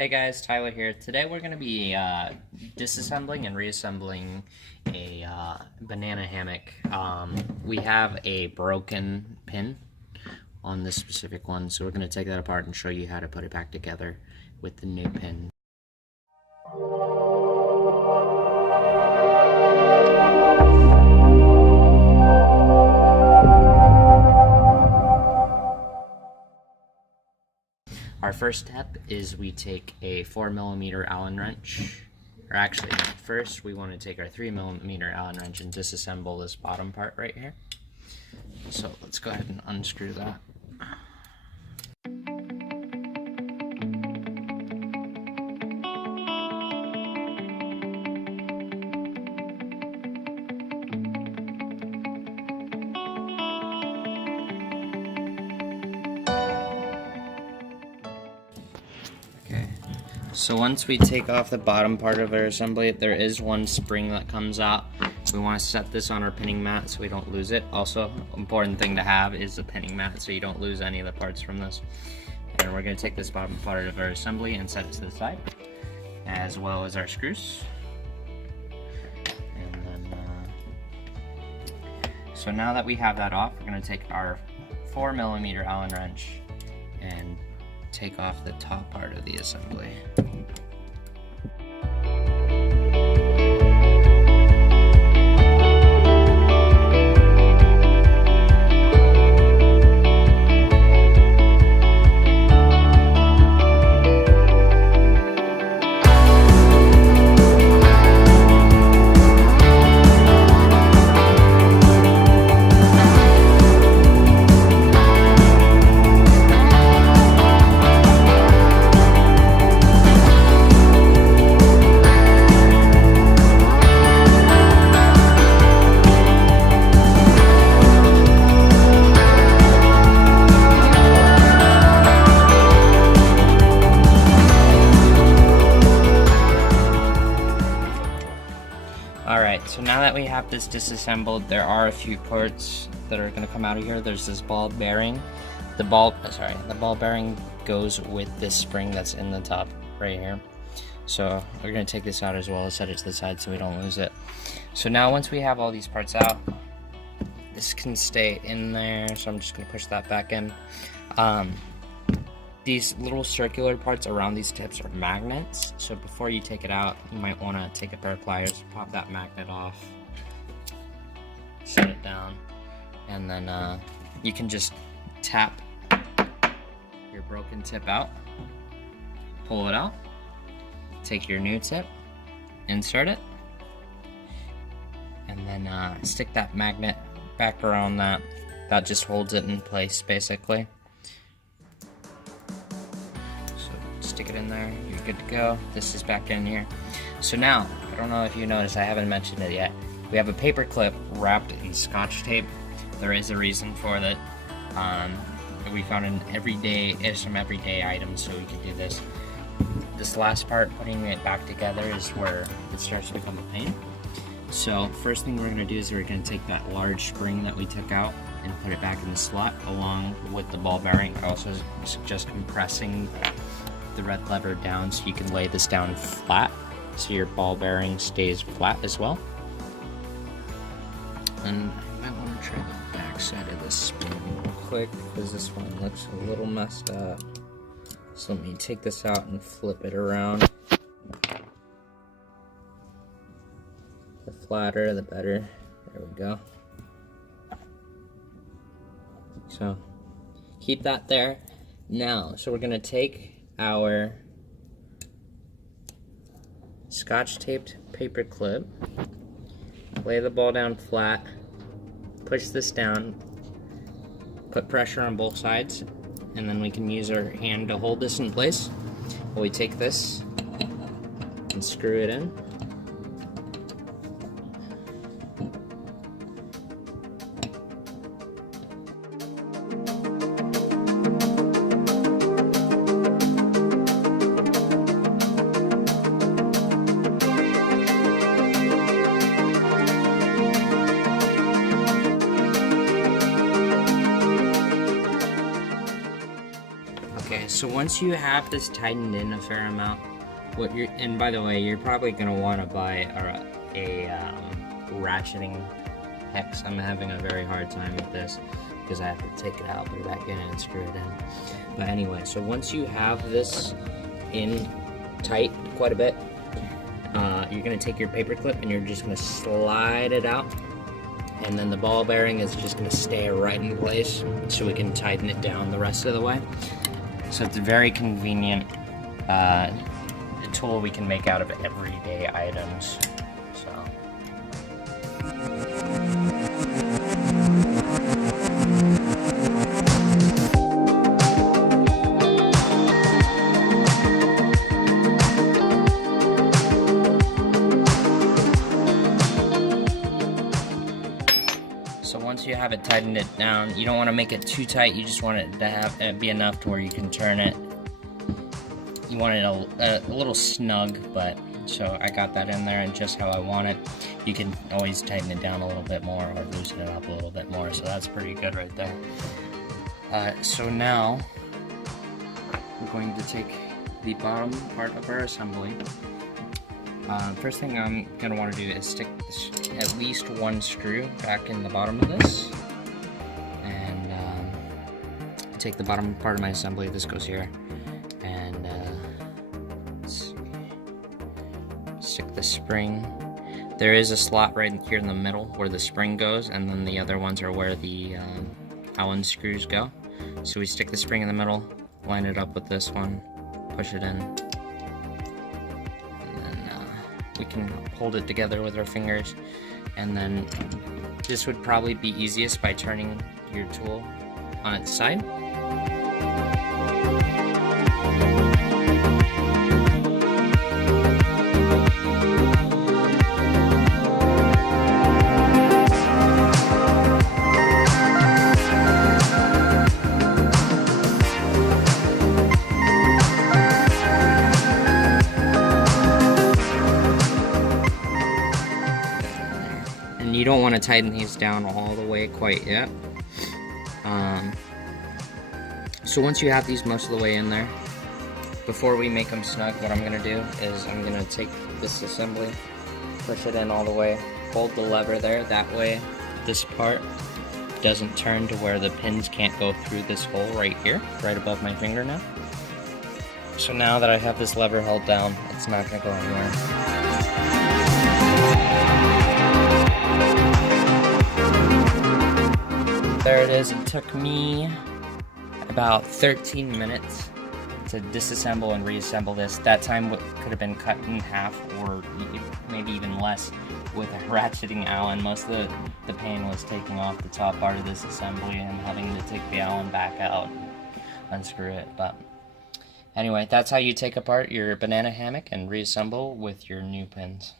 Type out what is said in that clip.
Hey guys, Tyler here. Today we're going to be disassembling and reassembling a banana hammock. We have a broken pin on this specific one, so we're going to take that apart and show you how to put it back together with the new pin. Our first step is we take a 4mm Allen wrench, or actually first we want to take our 3mm Allen wrench and disassemble this bottom part right here. So let's go ahead and unscrew that. So once we take off the bottom part of our assembly, there is one spring that comes out. We want to set this on our pinning mat so we don't lose it. Also, important thing to have is a pinning mat so you don't lose any of the parts from this. And we're going to take this bottom part of our assembly and set it to the side, as well as our screws. And then, so now that we have that off, we're going to take our 4mm Allen wrench and take off the top part of the assembly. Alright, so now that we have this disassembled, there are a few parts that are going to come out of here. There's this ball bearing. The ball bearing goes with this spring that's in the top right here. So we're going to take this out as well as set it to the side so we don't lose it. So now once we have all these parts out, this can stay in there, so I'm just going to push that back in. These little circular parts around these tips are magnets, so before you take it out, you might want to take a pair of pliers, pop that magnet off, set it down, and then you can just tap your broken tip out, pull it out, take your new tip, insert it, and then stick that magnet back around that. That just holds it in place, basically. Stick it in there, you're good to go. This is back in here. So now, I don't know if you noticed, I haven't mentioned it yet. We have a paper clip wrapped in Scotch tape. There is a reason for that. We found some everyday items, so we could do this. This last part, putting it back together, is where it starts to become a pain. So first thing we're going to do is we're going to take that large spring that we took out and put it back in the slot along with the ball bearing. I also suggest compressing the red lever down so you can lay this down flat so your ball bearing stays flat as well. And I might want to try the back side of this spring real quick because this one looks a little messed up. So let me take this out and flip it around. The flatter the better. There we go. So keep that there. Now, so we're going to take our Scotch taped paper clip, lay the ball down flat, push this down, put pressure on both sides, and then we can use our hand to hold this in place while we take this and screw it in. So once you have this tightened in a fair amount, and by the way, you're probably gonna want to buy a ratcheting hex. I'm having a very hard time with this because I have to take it out, put it back in, and screw it in. But anyway, so once you have this in tight quite a bit, you're gonna take your paper clip and you're just gonna slide it out, and then the ball bearing is just gonna stay right in place so we can tighten it down the rest of the way. So it's a very convenient tool we can make out of everyday items. So once you have it tightened it down, you don't want to make it too tight, you just want it to be enough to where you can turn it. You want it a little snug, but so I got that in there and just how I want it. You can always tighten it down a little bit more or loosen it up a little bit more, so that's pretty good right there. So now we're going to take the bottom part of our assembly. First thing I'm going to want to do is stick at least one screw back in the bottom of this, and take the bottom part of my assembly, this goes here, and let's see, stick the spring. There is a slot right here in the middle where the spring goes, and then the other ones are where the Allen screws go. So we stick the spring in the middle, line it up with this one, push it in, we can hold it together with our fingers, and then this would probably be easiest by turning your tool on its side. And you don't want to tighten these down all the way quite yet. So once you have these most of the way in there, before we make them snug, what I'm going to do is I'm going to take this assembly, push it in all the way, hold the lever there, that way this part doesn't turn to where the pins can't go through this hole right here, right above my fingernail. So now that I have this lever held down, it's not going to go anywhere. There it is. It took me about 13 minutes to disassemble and reassemble this. That time could have been cut in half, or maybe even less, with a ratcheting Allen. Most of the pain was taking off the top part of this assembly and having to take the Allen back out and unscrew it. But anyway, that's how you take apart your banana hammock and reassemble with your new pins.